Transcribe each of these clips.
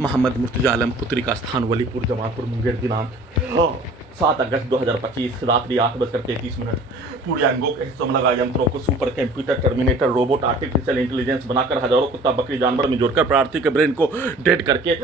मोहम्मद मुर्तजा आलम पुत्री का स्थान वलीपुर जमालपुर मुंगेर दिनांक 7 अगस्त 2025 रात्रि 8:33। पूरे अंगों के हिस्सों में लगा यंत्रों को super computer terminator robot artificial intelligence बनाकर हजारों कुत्ता बकरी जानवर में जोड़कर प्रार्थी के ब्रेन को डेड करके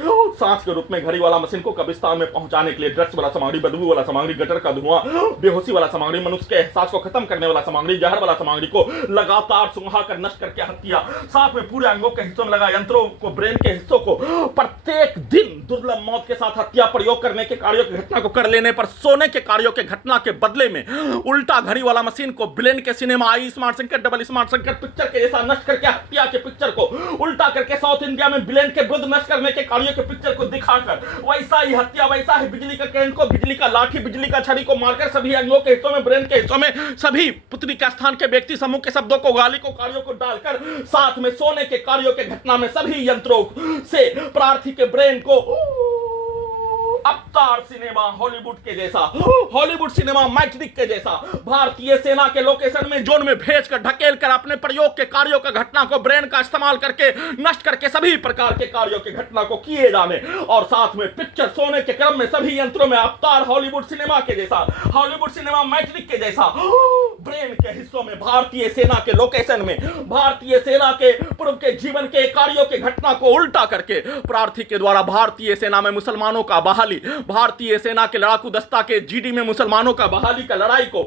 सांस के रूप में घड़ी वाला मशीन को कब्रिस्तान में पहुंचाने के लिए ड्रग्स वाला सामग्री, बदबू वाला सामग्री, गटर का धुआं, बेहोशी वाला सामग्री, मनुष्य के एहसास को खत्म करने वाला सामग्री, जहर वाला सामग्री को लगातार सुंघा कर नष्ट करके हत्या। साथ में पूरे अंगों के हिस्सों में लगा यंत्रों को, ब्रेन के हिस्सों को प्रत्येक दिन दुर्लभ मौत के साथ हत्या, प्रयोग करने के कार्यों की घटना को कर लेने पर सोने के कार्यों के घटना के बदले में उल्टा घड़ी वाला मशीन को ब्लेन के सिनेमा आई स्मार्ट संकट डबल स्मार्ट संकट पिक्चर के जैसा नष्ट करके हत्या के पिक्चर को उल्टा करके साउथ इंडिया में ब्लेन के विरुद्ध नष्ट करने के कार्यों के पिक्चर को दिखाकर वैसा ही हत्या, वैसा ही बिजली का करंट को, बिजली का लाठी, बिजली का छड़ी को मारकर सभी अंगों के हिस्सों में, ब्रेन के हिस्सों में सभी पुत्री का स्थान के व्यक्ति समूह के शब्दों को, गाली को, कार्यों को डालकर साथ में सोने के कार्यों के घटना में सभी यंत्रों से प्रार्थी के ब्रेन को अवतार सिनेमा हॉलीवुड के जैसा, हॉलीवुड सिनेमा मैट्रिक के जैसा भारतीय सेना के लोकेशन में जोन में भेजकर ढकेल कर अपने प्रयोग के कार्यों का घटना को ब्रेन का इस्तेमाल करके नष्ट करके सभी प्रकार के कार्यों के घटना को किए जाने और साथ में पिक्चर सोने के क्रम में सभी यंत्रों में अवतार हॉलीवुड सिनेमा के जैसा, हॉलीवुड सिनेमा मैट्रिक के जैसा ब्रेन के हिस्सों में भारतीय सेना के लोकेशन में भारतीय सेना के पूर्व के जीवन के कार्यों के घटना को उल्टा करके प्रार्थी के द्वारा भारतीय सेना में मुसलमानों का बहाली, भारतीय सेना के लड़ाकू दस्ता के जीडी में मुसलमानों का बहाली का लड़ाई को,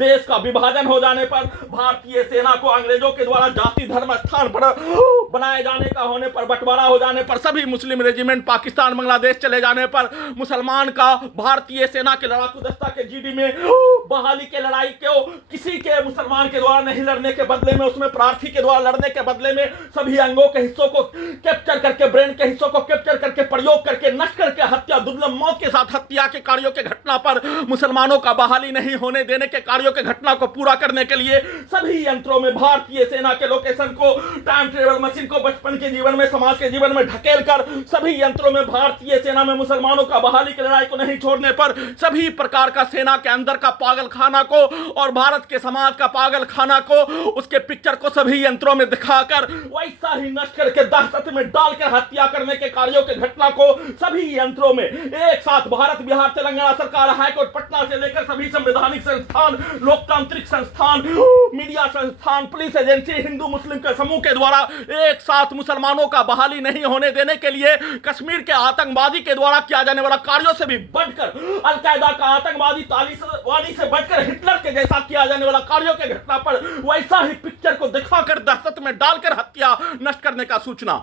देश का विभाजन हो जाने पर भारतीय सेना को अंग्रेजों के द्वारा जाति धर्म स्थान पर बनाए जाने का होने पर, बंटवारा हो जाने पर, सभी मुस्लिम रेजिमेंट पाकिस्तान बांग्लादेश चले जाने पर मुसलमान का भारतीय सेना के लड़ाकू दस्ता के जीडी में बहाली के लड़ाई को किसी के मुसलमान के द्वारा नहीं लड़ने के बदले में, उसमें प्रार्थी के द्वारा लड़ने के बदले में सभी अंगों के हिस्सों को कैप्चर करके, ब्रेन के हिस्सों को कैप्चर करके, प्रयोग करके, नष्ट करके हत्या, दुर्लभ मौत के साथ हत्या के कार्यों के घटना पर मुसलमानों का बहाली नहीं होने देने के कार्यों के घटना को पूरा करने के लिए सभी यंत्रों में भारतीय सेना के लोकेशन को, टाइम ट्रेवल मशीन को बचपन के जीवन में, समाज के जीवन में ढकेल कर सभी यंत्रों में भारतीय सेना में मुसलमानों का बहाली की लड़ाई को नहीं छोड़ने पर सभी प्रकार का सेना के अंदर का पागल खाना को और भारत के समाज का पागल खाना को, उसके पिक्चर को सभी यंत्रों में दिखाकर वैसा ही नष्ट करके दहशत में डालकर हत्या करने के कार्यों के घटना को सभी यंत्रों में एक साथ भारत, बिहार, तेलंगाना सरकार, हाईकोर्ट पटना से लेकर सभी संवैधानिक संस्थान, लोकतांत्रिक संस्थान, मीडिया संस्थान, पुलिस एजेंसी, हिंदू मुस्लिम के समूह के द्वारा एक साथ मुसलमानों का बहाली नहीं होने देने के लिए कश्मीर के आतंकवादी के द्वारा किया जाने वाला कार्यों से भी बढ़कर, अलकायदा का आतंकवादी तालिबानी से बढ़कर हिटलर के जैसा किया जाने वाला कार्यों के घटना पर वैसा ही पिक्चर को दिखाकर दहशत में डालकर हत्या नष्ट करने का सूचना